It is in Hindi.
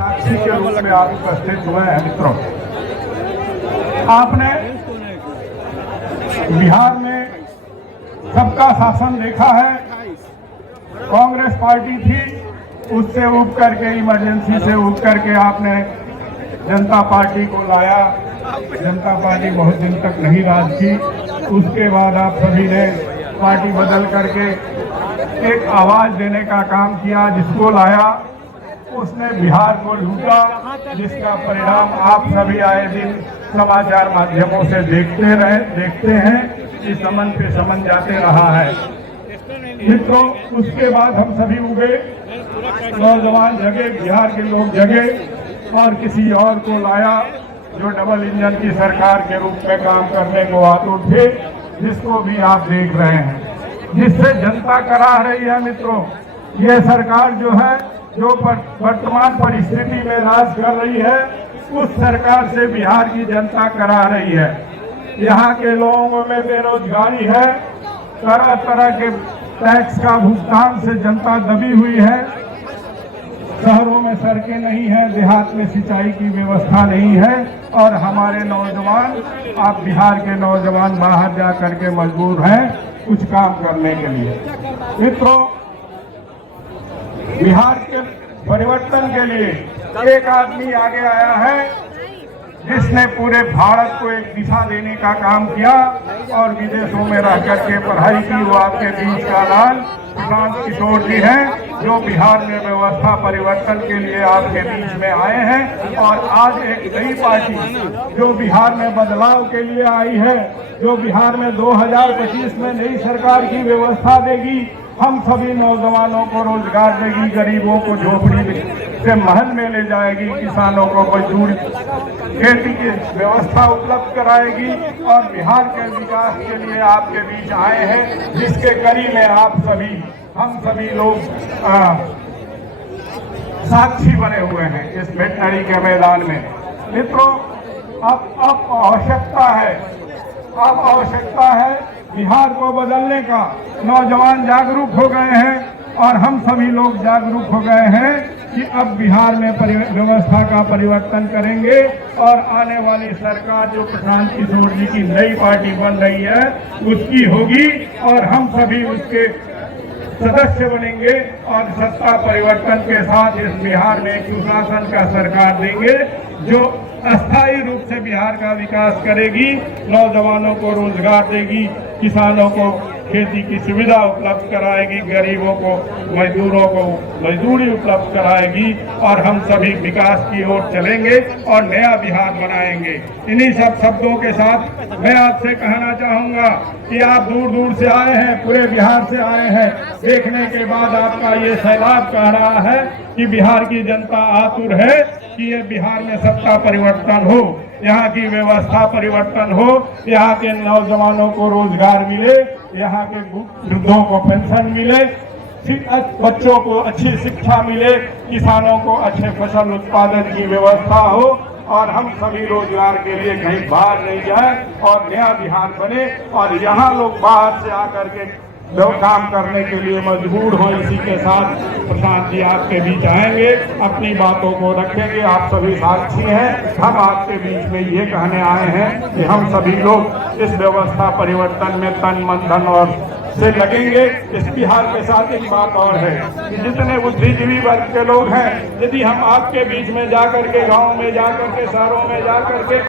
साक्षी के रूप में आप उपस्थित हुए हैं। मित्रों, आपने बिहार में सबका शासन देखा है। कांग्रेस पार्टी थी, उससे उब करके, इमरजेंसी से उब करके आपने जनता पार्टी को लाया। जनता पार्टी बहुत दिन तक नहीं राज की। उसके बाद आप सभी ने पार्टी बदल करके एक आवाज देने का काम किया। जिसको लाया उसने बिहार को लूटा, जिसका परिणाम आप सभी आए दिन समाचार माध्यमों से देखते हैं कि समन पे समन जाते रहा है। मित्रों, उसके बाद हम सभी उगे, नौजवान जगे, बिहार के लोग जगे और किसी और को लाया जो डबल इंजन की सरकार के रूप में काम करने को आतुर थे, जिसको भी आप देख रहे हैं, जिससे जनता करा रही है। मित्रों, ये सरकार जो है, जो वर्तमान परिस्थिति में राज कर रही है, उस सरकार से बिहार की जनता करा रही है। यहाँ के लोगों में बेरोजगारी है, तरह तरह के टैक्स का भुगतान से जनता दबी हुई है। शहरों में सड़कें नहीं है, देहात में सिंचाई की व्यवस्था नहीं है और हमारे नौजवान, आप बिहार के नौजवान बाहर जा करके मजबूर हैं कुछ काम करने के लिए। मित्रों, बिहार के परिवर्तन के लिए एक आदमी आगे आया है जिसने पूरे भारत को एक दिशा देने का काम किया और विदेशों में रह करके पढ़ाई की। वो आपके बीच का लाल प्रशांत किशोर जी हैं, जो बिहार में व्यवस्था परिवर्तन के लिए आपके बीच में आए हैं। और आज एक नई पार्टी जो बिहार में बदलाव के लिए आई है, जो बिहार में 2025 में नई सरकार की व्यवस्था देगी, हम सभी नौजवानों को रोजगार देगी, गरीबों को झोपड़ी से महल में ले जाएगी, किसानों को मजदूर खेती की व्यवस्था उपलब्ध कराएगी और बिहार के विकास के लिए आपके बीच आए हैं, जिसके कड़ी में आप सभी, हम सभी लोग साक्षी बने हुए हैं इस वेटनरी के मैदान में। मित्रों, अब आवश्यकता है बिहार को बदलने का। नौजवान जागरूक हो गए हैं और हम सभी लोग जागरूक हो गए हैं कि अब बिहार में व्यवस्था का परिवर्तन करेंगे और आने वाली सरकार जो प्रशांत किशोर जी की नई पार्टी बन रही है उसकी होगी और हम सभी उसके सदस्य बनेंगे और सत्ता परिवर्तन के साथ इस बिहार में एक सुशासन का सरकार देंगे जो अस्थायी रूप से बिहार का विकास करेगी, नौजवानों को रोजगार देगी, किसानों को खेती की सुविधा उपलब्ध कराएगी, गरीबों को, मजदूरों को मजदूरी उपलब्ध कराएगी और हम सभी विकास की ओर चलेंगे और नया बिहार बनाएंगे। इन्हीं सब शब्दों के साथ मैं आपसे कहना चाहूंगा कि आप दूर दूर से आए हैं, पूरे बिहार से आए हैं। देखने के बाद आपका ये सैलाब कह रहा है कि बिहार की जनता आतुर है कि ये बिहार में सत्ता परिवर्तन हो, यहाँ की व्यवस्था परिवर्तन हो, यहाँ के नौजवानों को रोजगार मिले, यहाँ के वृद्धों को पेंशन मिले, बच्चों को अच्छी शिक्षा मिले, किसानों को अच्छे फसल उत्पादन की व्यवस्था हो और हम सभी रोजगार के लिए कहीं बाहर नहीं जाए और नया बिहार बने और यहाँ लोग बाहर से आकर के काम करने के लिए मजबूर हो। इसी के साथ प्रशांत जी आपके बीच आएंगे, अपनी बातों को रखेंगे। आप सभी साक्षी हैं, हम आपके बीच में ये कहने आए हैं कि हम सभी लोग इस व्यवस्था परिवर्तन में तन मन धन और से लगेंगे। इस बिहार के साथ एक बात और है कि जितने बुद्धिजीवी वर्ग के लोग हैं, यदि हम आपके बीच में जाकर के, गाँव में जाकर के, शहरों में जाकर के